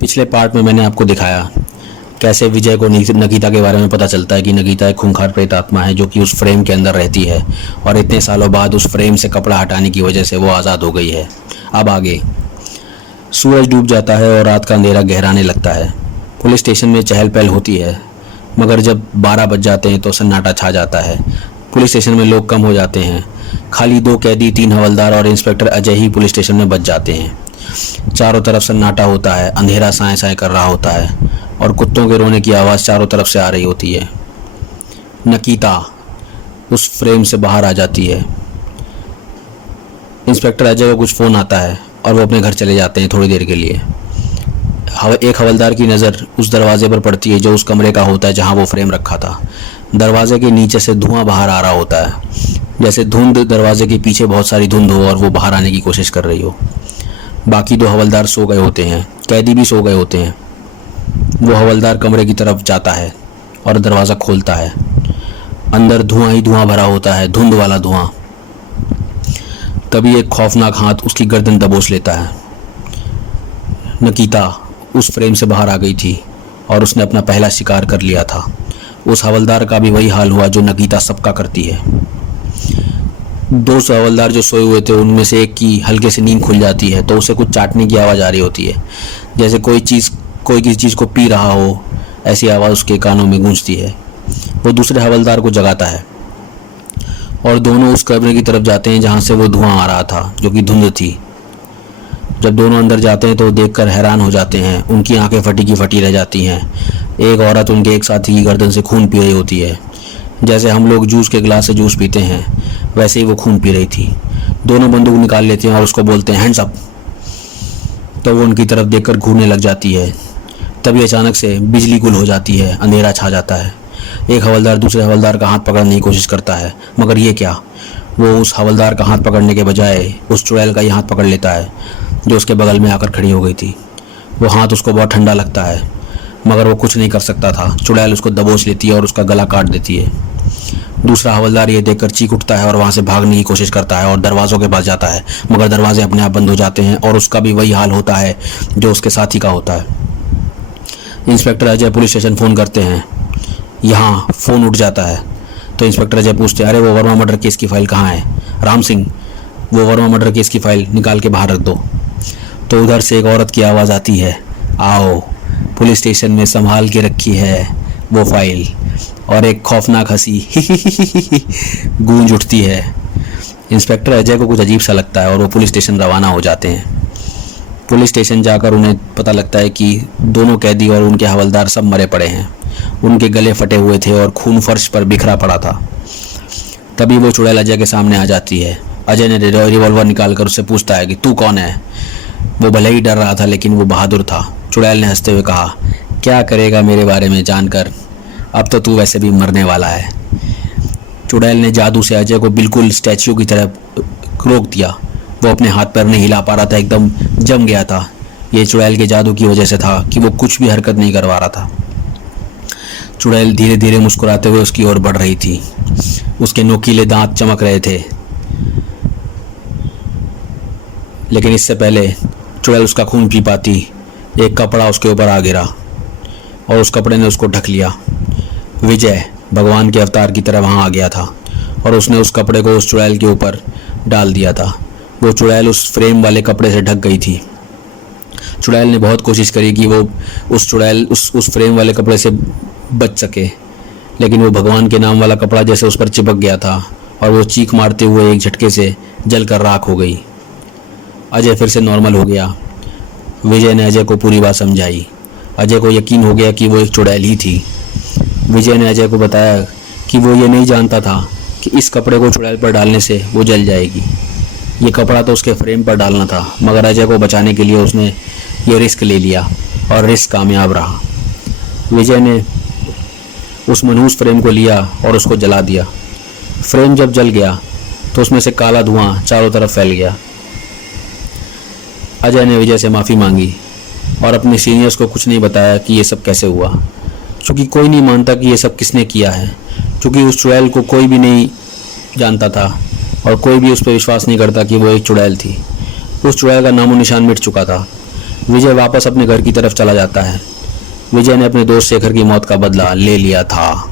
पिछले पार्ट में मैंने आपको दिखाया कैसे विजय को नगीता के बारे में पता चलता है कि नगीता एक खूंखार प्रेत आत्मा है जो कि उस फ्रेम के अंदर रहती है और इतने सालों बाद उस फ्रेम से कपड़ा हटाने की वजह से वो आज़ाद हो गई है। अब आगे सूरज डूब जाता है और रात का अंधेरा गहराने लगता है। पुलिस स्टेशन में चहल पहल होती है, मगर जब 12 बज जाते हैं तो सन्नाटा छा जाता है। पुलिस स्टेशन में लोग कम हो जाते हैं। खाली 2 कैदी, 3 हवलदार और इंस्पेक्टर अजय ही पुलिस स्टेशन में बच जाते हैं। चारों तरफ सन्नाटा होता है, अंधेरा साए साए कर रहा होता है और कुत्तों के रोने की आवाज़ चारों तरफ से आ रही होती है। नगीता उस फ्रेम से बाहर आ जाती है। इंस्पेक्टर अजय को कुछ फ़ोन आता है और वो अपने घर चले जाते हैं थोड़ी देर के लिए। एक हवलदार की नज़र उस दरवाजे पर पड़ती है जो उस कमरे का होता है जहां वो फ्रेम रखा था। दरवाजे के नीचे से धुआं बाहर आ रहा होता है, जैसे धुंध दरवाजे के पीछे बहुत सारी धुंध हो और वो बाहर आने की कोशिश कर रही हो। बाकी 2 हवलदार सो गए होते हैं, कैदी भी सो गए होते हैं। वो हवलदार कमरे की तरफ जाता है और दरवाज़ा खोलता है। अंदर धुआं ही धुआं भरा होता है, धुंध वाला धुआं। तभी एक खौफनाक हाथ उसकी गर्दन दबोच लेता है। नगीता उस फ्रेम से बाहर आ गई थी और उसने अपना पहला शिकार कर लिया था। उस हवलदार का भी वही हाल हुआ जो नगीता सबका करती है। 2 हवलदार जो सोए हुए थे उनमें से एक की हल्के से नींद खुल जाती है तो उसे कुछ चाटने की आवाज़ आ रही होती है, जैसे कोई किसी चीज़ को पी रहा हो, ऐसी आवाज़ उसके कानों में गूंजती है। वो दूसरे हवलदार को जगाता है और दोनों उस कमरे की तरफ जाते हैं जहाँ से वो धुआं आ रहा था जो कि धुंध थी। जब दोनों अंदर जाते हैं तो वो देखकर हैरान हो जाते हैं। उनकी आंखें फटी की फटी रह जाती हैं। एक औरत उनके एक साथी की गर्दन से खून पी रही होती है। जैसे हम लोग जूस के गिलास से जूस पीते हैं वैसे ही वो खून पी रही थी। दोनों बंदूक निकाल लेते हैं और उसको बोलते हैं हैंड्स अप। तो वो उनकी तरफ देखकर घूरने लग जाती है। तभी अचानक से बिजली गुल हो जाती है, अंधेरा छा जाता है। एक हवलदार दूसरे हवलदार का हाथ पकड़ने की कोशिश करता है, मगर ये क्या, वो उस हवलदार का हाथ पकड़ने के बजाय उस चुड़ैल का ही हाथ पकड़ लेता है जो उसके बगल में आकर खड़ी हो गई थी। वो हाथ उसको बहुत ठंडा लगता है, मगर वो कुछ नहीं कर सकता था। चुड़ैल उसको दबोच लेती है और उसका गला काट देती है। दूसरा हवलदार ये देखकर चीख उठता है और वहाँ से भागने की कोशिश करता है और दरवाज़ों के पास जाता है, मगर दरवाजे अपने आप बंद हो जाते हैं और उसका भी वही हाल होता है जो उसके साथी का होता है। Inspector Ajay police station phone करते हैं। यहाँ फ़ोन उठ जाता है तो इंस्पेक्टर अजय पूछते हैं, अरे वो वर्मा मर्डर केस की फ़ाइल कहाँ है? राम सिंह, वो वर्मा मर्डर केस की फ़ाइल निकाल के बाहर रख दो। तो उधर से एक औरत की आवाज़ आती है, आओ, पुलिस स्टेशन में संभाल के रखी है वो फाइल। और एक खौफनाक हंसी गूंज उठती है। इंस्पेक्टर अजय को कुछ अजीब सा लगता है और वो पुलिस स्टेशन रवाना हो जाते हैं। पुलिस स्टेशन जाकर उन्हें पता लगता है कि दोनों कैदी और उनके हवलदार सब मरे पड़े हैं। उनके गले फटे हुए थे और खून फर्श पर बिखरा पड़ा था। तभी वो चुड़ैल अजय के सामने आ जाती है। अजय ने रिवॉल्वर निकालकर उससे पूछता है कि तू कौन है? वो भले ही डर रहा था लेकिन वो बहादुर था। चुड़ैल ने हंसते हुए कहा, क्या करेगा मेरे बारे में जानकर, अब तो तू वैसे भी मरने वाला है। चुड़ैल ने जादू से अजय को बिल्कुल स्टैच्यू की तरह रोक दिया। वो अपने हाथ पैर नहीं हिला पा रहा था, एकदम जम गया था। ये चुड़ैल के जादू की वजह से था कि वो कुछ भी हरकत नहीं करवा रहा था। चुड़ैल धीरे धीरे मुस्कुराते हुए उसकी ओर बढ़ रही थी। उसके नोकीले दांत चमक रहे थे, लेकिन इससे पहले चुड़ैल उसका खून पी पाती, एक कपड़ा उसके ऊपर आ गिरा और उस कपड़े ने उसको ढक लिया। विजय भगवान के अवतार की तरह वहाँ आ गया था और उसने उस कपड़े को उस चुड़ैल के ऊपर डाल दिया था। वो चुड़ैल उस फ्रेम वाले कपड़े से ढक गई थी। चुड़ैल ने बहुत कोशिश करी कि वो उस फ्रेम वाले कपड़े से बच सके, लेकिन वो भगवान के नाम वाला कपड़ा जैसे उस पर चिपक गया था और वो चीख मारते हुए एक झटके से जलकर राख हो गई। अजय फिर से नॉर्मल हो गया। विजय ने अजय को पूरी बात समझाई। अजय को यकीन हो गया कि वो एक चुड़ैल ही थी। विजय ने अजय को बताया कि वो ये नहीं जानता था कि इस कपड़े को चुड़ैल पर डालने से वो जल जाएगी। ये कपड़ा तो उसके फ्रेम पर डालना था, मगर अजय को बचाने के लिए उसने ये रिस्क ले लिया और रिस्क कामयाब रहा। विजय ने उस मनहूस फ्रेम को लिया और उसको जला दिया। फ्रेम जब जल गया तो उसमें से काला धुआं चारों तरफ फैल गया। अजय ने विजय से माफ़ी मांगी और अपने सीनियर्स को कुछ नहीं बताया कि ये सब कैसे हुआ, क्योंकि कोई नहीं मानता कि ये सब किसने किया है। क्योंकि उस चुड़ैल को कोई भी नहीं जानता था और कोई भी उस पर विश्वास नहीं करता कि वो एक चुड़ैल थी। उस चुड़ैल का नामो निशान मिट चुका था। विजय वापस अपने घर की तरफ चला जाता है। विजय ने अपने दोस्त शेखर की मौत का बदला ले लिया था।